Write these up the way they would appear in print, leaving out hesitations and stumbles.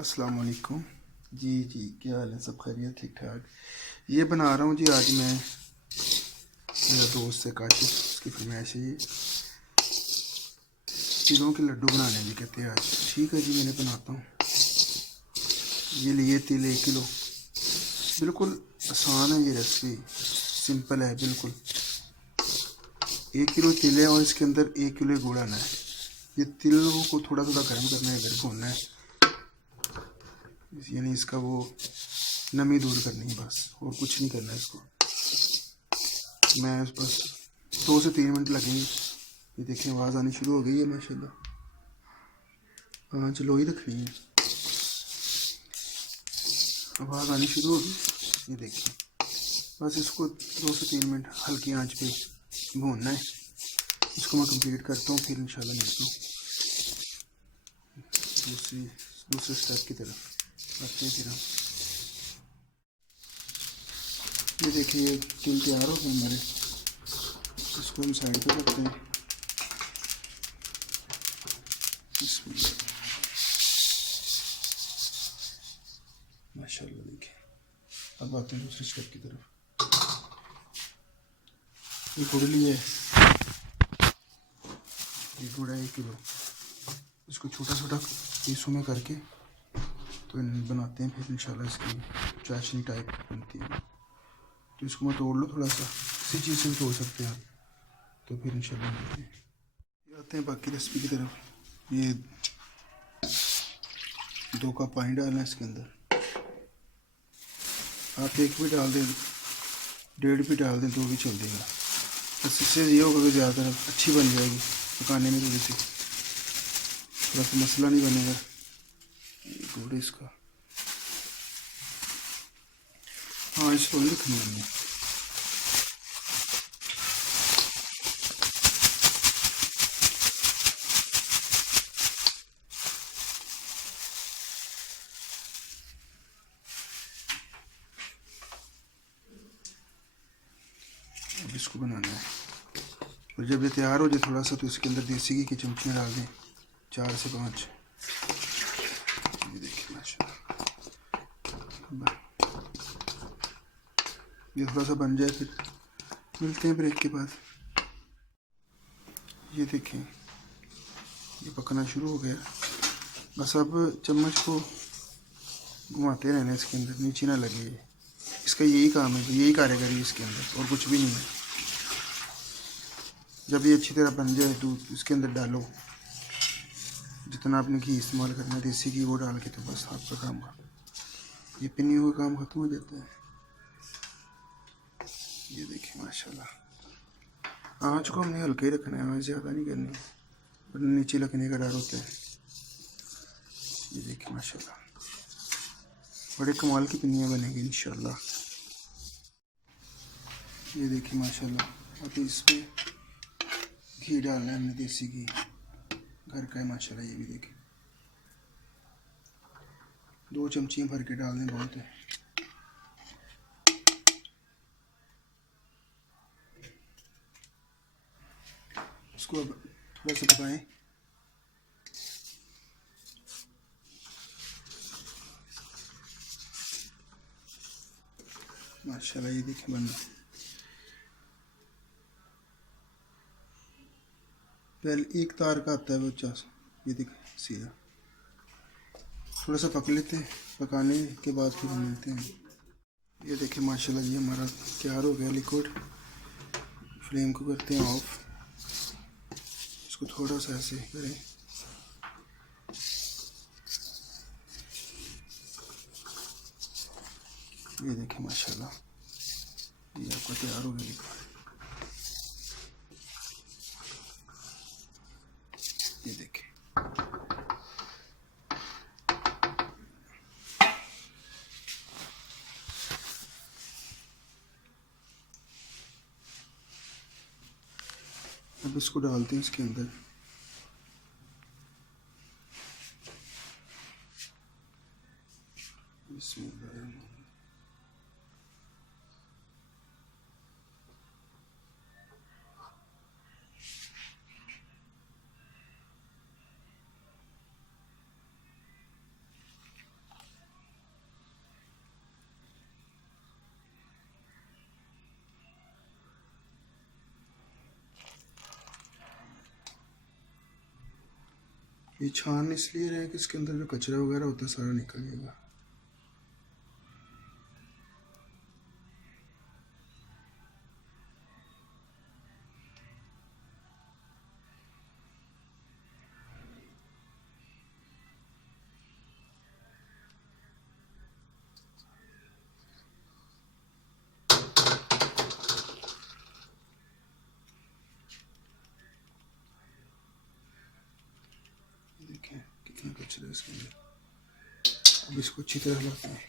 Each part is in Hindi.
अस्सलाम वालेकुम जी। क्या हाल है? सब खैरियत? ठीक ठाक। ये बना रहा हूँ जी आज मैं, मेरा दोस्त है काशिफ, उसकी फरमाइश है। ये तिलों के लड्डू बनाने जी कहते हैं आज। ठीक है जी, मैंने बनाता हूँ। ये लिए तिल 1 किलो। बिल्कुल आसान है ये रेसिपी, सिंपल है बिल्कुल। 1 किलो तिल है और इसके अंदर 1 किलो गुड़ आना है। ये तिलों को थोड़ा थोड़ा गर्म करना है, गर्म होना है, यानी इसका वो नमी दूर करनी है बस, और कुछ नहीं करना है इसको। मैं बस 2 से 3 मिनट लगेंगे। ये देखें आवाज़ आनी शुरू हो गई है माशाल्लाह। हाँ चलो ही रखनी है, आवाज़ आनी शुरू होगी। ये देखिए बस इसको 2 से 3 मिनट हल्की आंच पे भूनना है। इसको मैं कंप्लीट करता हूँ, फिर इंशाल्लाह मिलता हूँ दूसरे स्टेप की तरफ करते हैं। फिर हम ये देखिए ये तिल तैयार हो गए हमारे। इसको हम साइड पे रखते हैं। माशाल्लाह देखिए, अब आते हैं दूसरे स्टेप की तरफ। ये गुड़ लिए, ये गुड़ है 1 किलो। इसको छोटा छोटा पीसों में करके तो बनाते हैं, फिर इंशाल्लाह इसकी चाशनी टाइप बनती है। तो इसको मैं तोड़ लो थोड़ा सा, किसी चीज़ से भी तोड़ सकते हैं आप, तो फिर इंशाल्लाह मिलते हैं। आते हैं बाकी रेसिपी की तरफ। ये 2 कप पानी डालना है इसके अंदर। आप 1 भी डाल दें, 1.5 भी डाल दें तो भी चल देगा। बस इससे ये होगा कि ज़्यादा अच्छी बन जाएगी पकाने में, थोड़ा सा मसला नहीं बनेगा। गुड़ इसका, हाँ इसको ही रखनी है। अब इसको बनाना है, और जब ये तैयार हो जाए थोड़ा सा, तो इसके अंदर देसी घी की चमचियाँ डाल दें, 4 से 5। ये देखिए माशाल्लाह, ये थोड़ा सा बन जाए फिर मिलते हैं ब्रेक के बाद। ये देखें ये पकना शुरू हो गया। बस अब चम्मच को घुमाते रहना, इसके अंदर नीचे ना लगे। इसका यही काम है, यही कारीगरी है इसके अंदर, और कुछ भी नहीं है। जब ये अच्छी तरह बन जाए तो इसके अंदर डालो जितना आपने घी इस्तेमाल करना है, देसी घी, वो डाल के तो बस आपका काम ये पिनी हुआ काम ख़त्म हो जाता है। ये देखिए माशाल्लाह, आँच को हमने हल्का ही रखना है, आँच ज़्यादा नहीं करनी, वरना नीचे लगने का डर होता है। ये देखिए माशाल्लाह, बड़े कमाल की पिनियाँ बनेंगी इंशाल्लाह। ये देखिए माशाल्लाह, अब इसमें घी डालना है हमने, देसी घी घर का है माशाल्लाह। ये भी देखिए 2 चमचियाँ भर के डाल दें, बहुत है। इसको अब थोड़ा सा पकाएं। माशाल्लाह ये देखिए बन, पहले 1 तार का आता है वो 50। ये देखिए सीधा, थोड़ा सा पक लेते हैं, पकाने के बाद फिर मिलते हैं। ये देखिए माशाल्लाह जी हमारा तैयार हो गया लिक्विड। फ्लेम को करते हैं ऑफ, इसको थोड़ा सा ऐसे करें। ये देखिए माशाल्लाह, ये आपका तैयार हो गया लिक्विड। ये देखिए अब इसको डालते हैं इसके अंदर। ये छान इसलिए रहे कि इसके अंदर जो कचरा वगैरह होता है सारा निकल जाएगा। देखें कितना कचरा है इसके अंदर। अब इसको अच्छी तरह हिलाते हैं,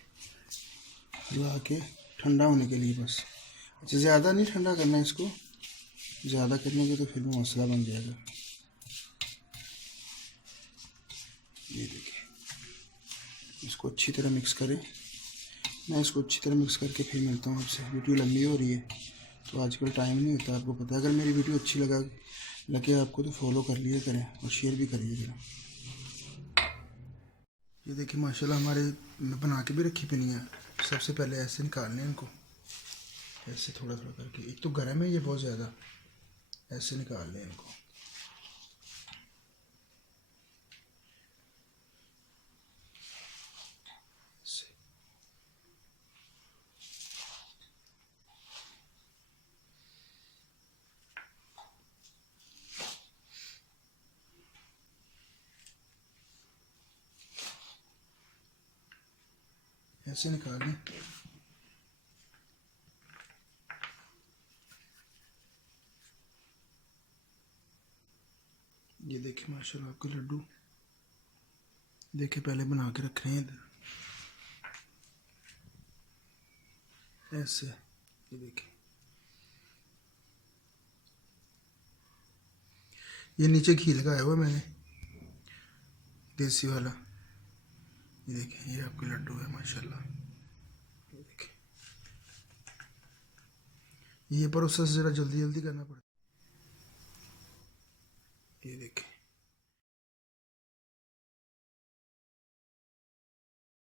हिला के ठंडा होने के लिए बस। अच्छा ज़्यादा नहीं ठंडा करना है इसको, ज़्यादा करने के तो फिर वो मसला बन जाएगा। ये देखिए इसको अच्छी तरह मिक्स करें। मैं इसको अच्छी तरह मिक्स करके फिर मिलता हूँ आपसे। वीडियो लंबी हो रही है तो आजकल टाइम नहीं होता, आपको पता है। अगर मेरी वीडियो अच्छी लगे आपको तो फॉलो कर लिया करें और शेयर भी करिए जरा। ये देखिए माशाल्लाह हमारे बना के भी रखी पिनियाँ। सबसे पहले ऐसे निकालने हैं इनको, ऐसे थोड़ा थोड़ा करके। एक तो गर्म है ये बहुत ज़्यादा, ऐसे निकाल लें इनको। ऐसे निकाल लें। ये देखिए माशाल्लाह आपके लड्डू देखिए पहले बना के रख रहे हैं इधर ऐसे। ये देखिए ये नीचे घी लगाया हुआ मैंने देसी वाला। ये देखिए ये आपके लड्डू है माशाल्लाह। ये देखिए ये प्रोसेस ज़रा जल्दी जल्दी करना पड़ता है। ये देखिए